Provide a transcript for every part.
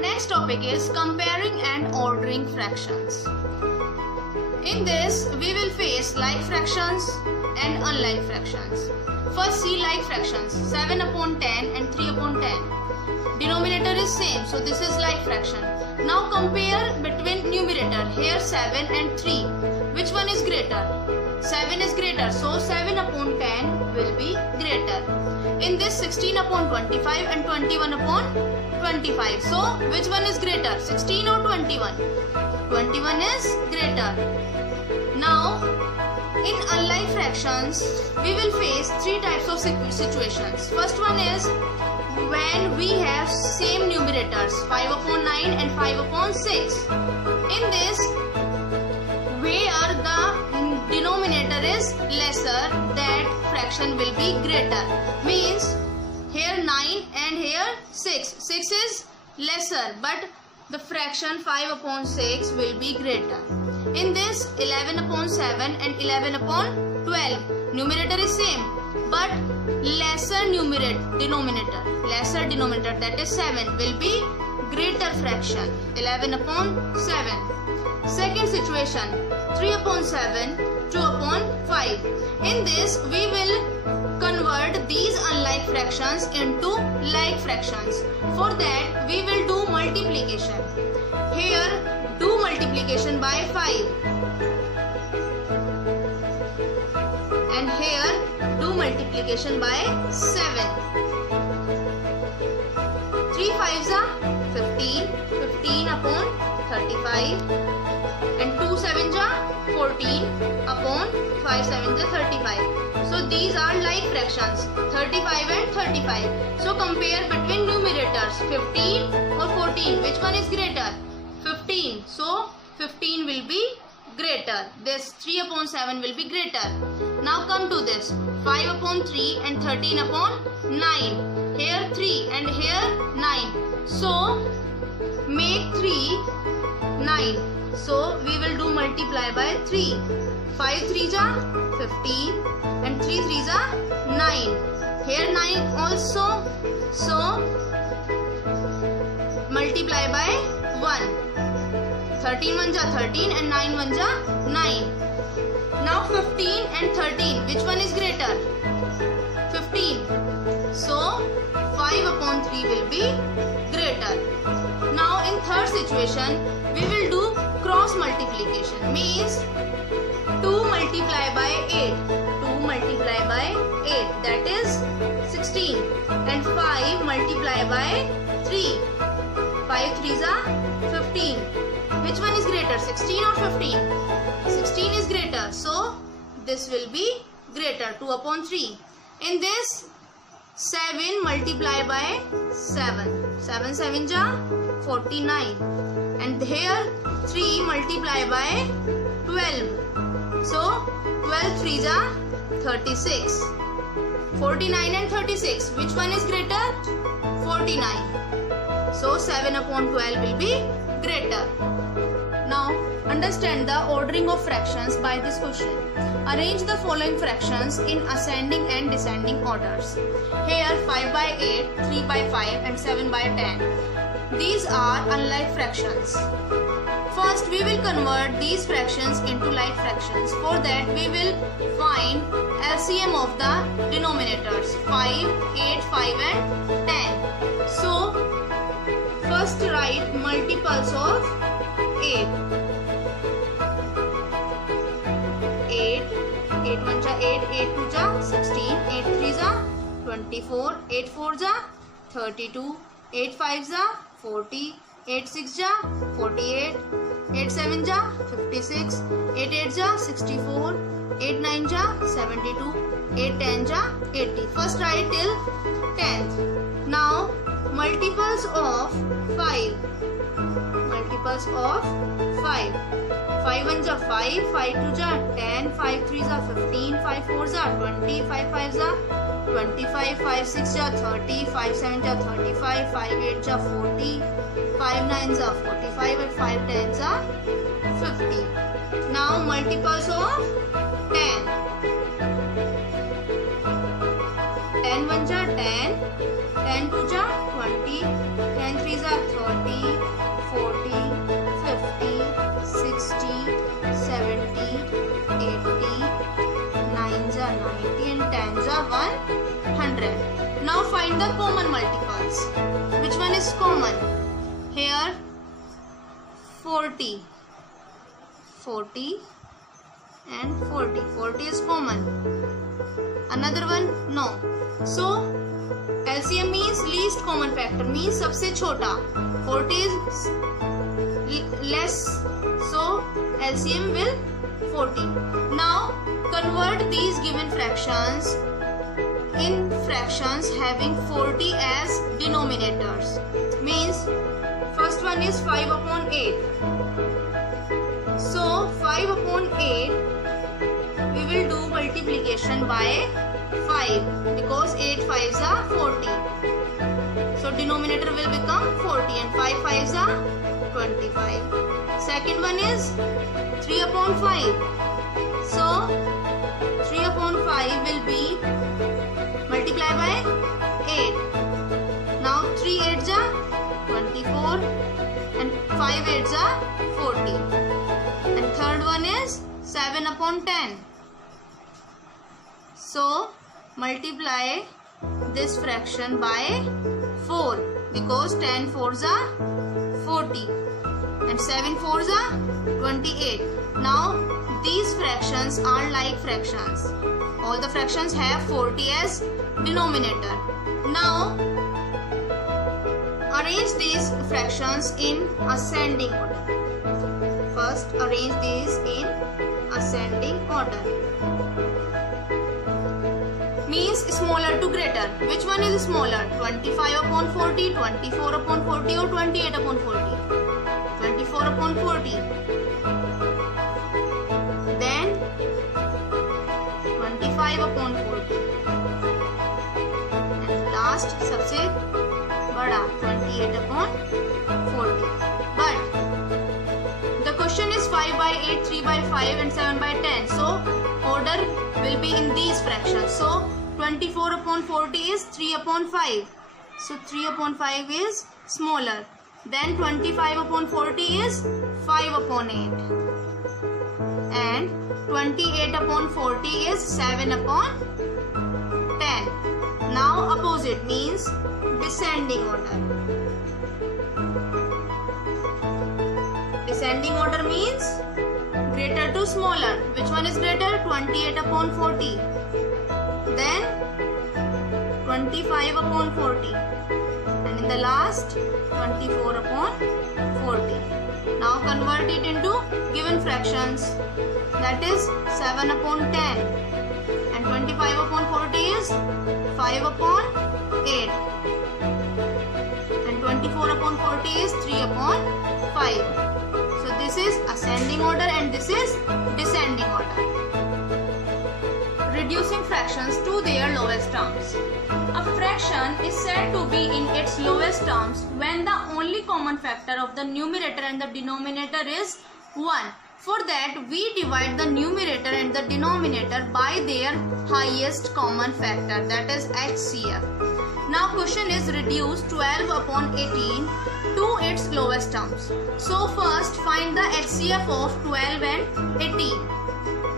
Next topic is comparing and ordering fractions. In this, we will face like fractions and unlike fractions. First, see like fractions. 7 upon 10 and 3 upon 10. Denominator is same, so this is like fraction. Now compare between numerator. Here 7 and 3. Which one is greater? 7 is greater, so 7 upon 10 will be greater. In this, 16 upon 25 and 21 upon 25. So which one is greater? 16 or 21? 21 is greater. Now in unlike fractions, we will face three types of situations. First one is when we have same numerators, 5 upon 9 and 5 upon 6. In this, where the denominator is lesser, that fraction will be greater. Means here 9 and here 6. 6 is lesser, but the fraction 5 upon 6 will be greater. In this, 11 upon 7 and 11 upon 12. Numerator is same, but lesser denominator, that is 7, will be greater fraction, 11 upon 7. Second situation, 3 upon 7, 2 upon 5. In this, we will convert these unlike fractions into like fractions. For that, we will do multiplication. Here, do multiplication by 5. And here, do multiplication by 7. 3 5s are 15. 15 upon 35. And 2 7s are 14 upon 5 7s are 35. So these are like fractions, 35 and 35. So compare between numerators, 15 or 14. Which one is greater? 15. So 15 will be greater. This 3 upon 7 will be greater. Now come to this, 5 upon 3 and 13 upon 9. Here 3 and here 9. So make 3 9. So we will do multiply by 3. 5 3s are 15 and 3 3s are 9. Here 9 also. So multiply by 1. 13 1s are 13 and 9 1s are 9. Now 15 and 13. Which one is greater? 15. So 5 upon 3 will be greater. Now in third situation, we will do cross multiplication. Means 2 multiply by 8. 2 multiply by 8. That is 16. And 5 multiply by 3. 5 3s are 15. Which one is greater, 16 or 15? 16 is greater, so this will be greater, 2 upon 3. In this, 7 multiply by 7. 7 7s are 49. And here 3 multiply by 12. So 12 3s are 36. 49 and 36. Which one is greater? 49. So 7 upon 12 will be greater. Now understand the ordering of fractions by this question. Arrange the following fractions in ascending and descending orders. Here 5 by 8, 3 by 5 and 7 by 10. These are unlike fractions. First, we will convert these fractions into like fractions. For that, we will find LCM of the denominators, 5, 8, 5 and 10. So first write multiples of 8. 8 1s are 8, 8 2s are 16, 8 3s are 24, 8 4s are 32, 8 5s are 40, 8 6s are 48, 8 7s are 56, 8 8s are 64, 8 9s are 72, 8 10s are 80. First write till 10th. Now multiples of 5. Multiples of 5. 5 1s are 5, 5 2s are 10, 5 3s are 15, 5 4s are 20, 5 5s are 25, 5 6s are 30, 5 7s are 35, 5 8s are 40, 5 9s are 45 and 5 10s are 50. Now multiples of 10. 10 1s are 10, 10 2s are 20, 30, 10 3s are 30, 40, 50, 60, 70, 80, 9s are 90 and 10s are 100. Now find the common multiples. Which one is common? Here 40 and 40. 40 is common. Another one? No. So LCM means least common factor, means सबसे छोटा. 40 is less, so LCM will 40. Now convert these given fractions in fractions having 40 as denominators. Means first one is 5 upon 8. So 5 upon 8 we will do multiplication by 5 because 8 5s are 40. So denominator will become 40 and 5 5s are 25. Second one is 3 upon 5. So 3 upon 5 will be multiplied by 8. Now 3 8s are 24 and 5 8s are 40. And third one is 7 upon 10. So multiply this fraction by 4 because 10 4s are 40 and 7 4s are 28. Now these fractions are like fractions. All the fractions have 40 as denominator. Now arrange these fractions in ascending order. First arrange these in ascending order. Means smaller to greater. Which one is smaller? 25 upon 40, 24 upon 40 or 28 upon 40? 24 upon 40. Then 25 upon 40. And last सबसे बड़ा 28 upon 40. But the question is 5 by 8, 3 by 5 and 7 by 10. So order will be in these fractions. So 24 upon 40 is 3 upon 5. So 3 upon 5 is smaller. Then 25 upon 40 is 5 upon 8. And 28 upon 40 is 7 upon 10. Now opposite means descending order. Descending order means greater to smaller. Which one is greater? 28 upon 40. Then 25 upon 40. And in the last 24 upon 40. Now convert it into given fractions. That is 7 upon 10. And 25 upon 40 is 5 upon 8. And 24 upon 40 is 3 upon 5. So this is ascending order and this is descending order. Reducing fractions to their lowest terms. A fraction is said to be in its lowest terms when the only common factor of the numerator and the denominator is 1. For that, we divide the numerator and the denominator by their highest common factor, that is HCF. Now question is reduce 12 upon 18 to its lowest terms. So first find the HCF of 12 and 18.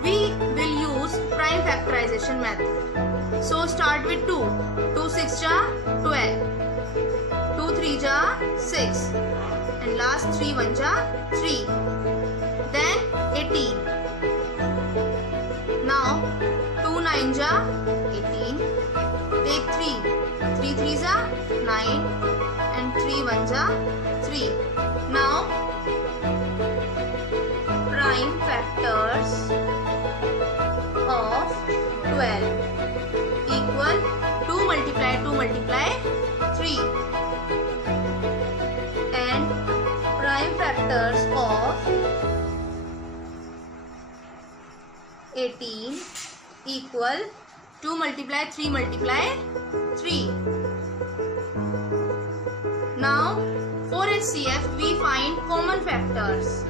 We will use prime factorization method. So start with 2. 2 6 ja 12. 2 3 ja 6. And last 3 1 ja 3. Then 18. Now 2 9 ja 18. Take 3. 3 3 ja 9. And 3 1 ja 3. Now prime factors of 12 equal 2 multiply 3 and prime factors of 18 equal 2 multiply 3 multiply 3. Now for HCF we find common factors.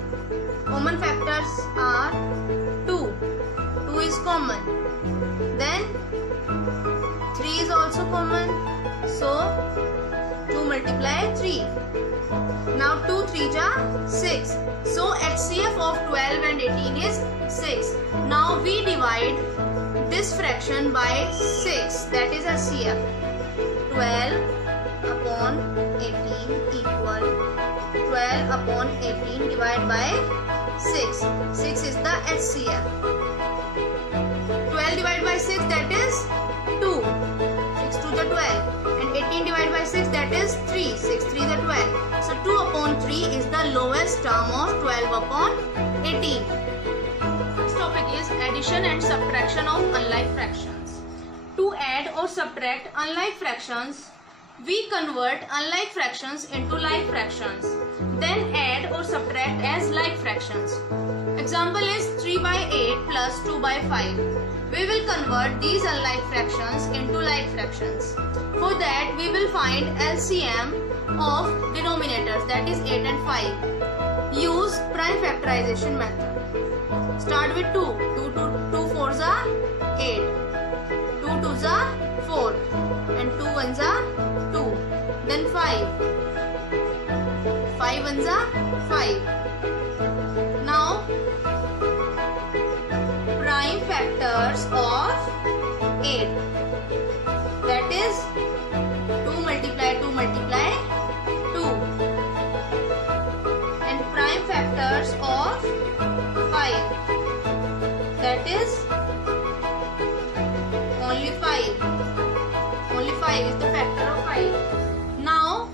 Common factors are 2. 2 is common. Then 3 is also common. So 2 multiply 3. Now 2 3 ja 6. So HCF of 12 and 18 is 6. Now we divide this fraction by 6, that is HCF. 12 upon 18 equal 12 upon 18 divided by 6. 6 is the HCF. 12 divided by 6, that is 2. 6 to the 12. And 18 divided by 6, that is 3. 6 3 the 12. So 2 upon 3 is the lowest term of 12 upon 18. This topic is addition and subtraction of unlike fractions. To add or subtract unlike fractions, we convert unlike fractions into like fractions, then add or subtract as like fractions. Example is 3 by 8 plus 2 by 5. We will convert these unlike fractions into like fractions. For that, we will find LCM of denominators, that is 8 and 5. Use prime factorization method. Start with 2. 2 4s are 8. 2 2s are 4. And 2 1s are 2. Then 5. 5 1s are 5. Now, prime factors of 8. That is 2 multiply 2 multiply 2. And prime factors of 5. That is only 5. Only 5 is the factor of 5. Now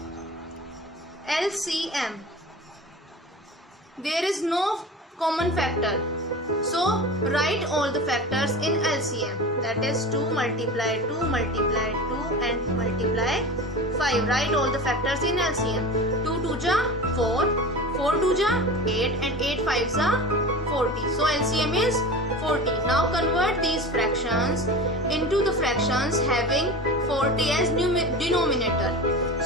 LCM. There is no common factor. So write all the factors in LCM. That is 2 multiply 2 multiply 2 and multiply 5. Write all the factors in LCM. 2 2 ja 4. 4 2 ja 8 and 8 5s are 40. So LCM is 40. Now convert these fractions into the fractions having 40 as denominator.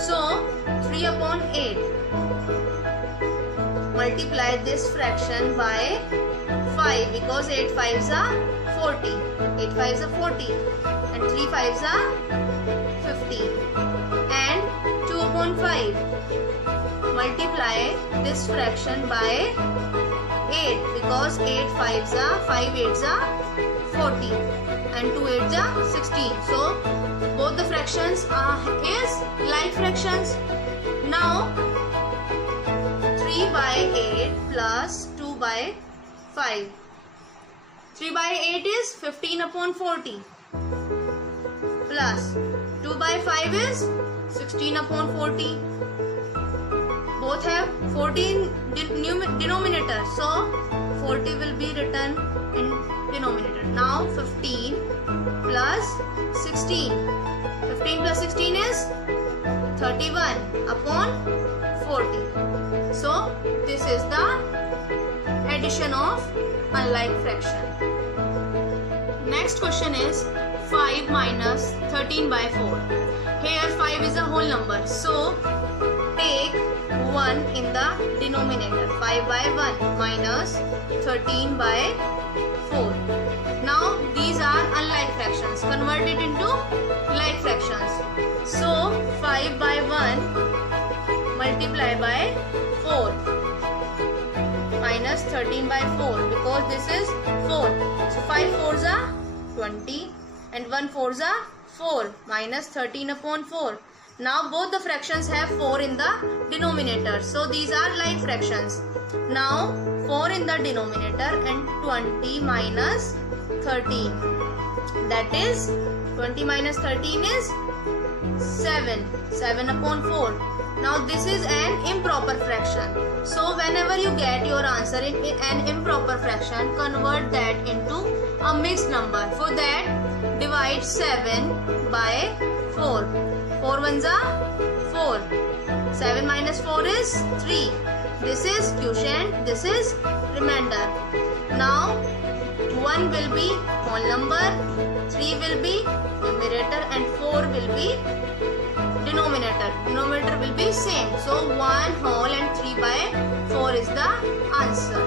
So 3 upon 8. Multiply this fraction by 5 because 8 5s are 40. 8 5s are 40 and 3 5s are 50. And 2 upon 5. Multiply this fraction by 8 because 8 5s are 5 8s are 40 and 2 8s are 16. So both the fractions is like fractions. Now 3 by 8 plus 2 by 5. 3 by 8 is 15 upon 40 plus 2 by 5 is 16 upon 40. Both have 14 denominator, so 40 will be written in denominator. Now 15 plus 16. 15 plus 16 is 31 upon 40. So this is the addition of unlike fraction. Next question is 5 minus 13 by 4. Here 5 is a whole number. So take 1 in the denominator. 5 by 1 minus 13 by 4. Now these are unlike fractions. Convert it into like fractions. So 5 by 1 multiply by 4 minus 13 by 4 because this is 4. So 5 4s are 20 and 1 4s are 4 minus 13 upon 4. Now both the fractions have 4 in the denominator. So these are like fractions. Now 4 in the denominator and 20 minus 13. That is 20 minus 13 is 7. 7 upon 4. Now this is an improper fraction. So whenever you get your answer in an improper fraction, convert that into a mixed number. For that, divide 7 by 4. 4 ones are 4. 7 minus 4 is 3. This is quotient, this is remainder. Now 1 will be whole number, 3 will be numerator and 4 will be denominator. Denominator will be same. So 1 whole and 3 by 4 is the answer.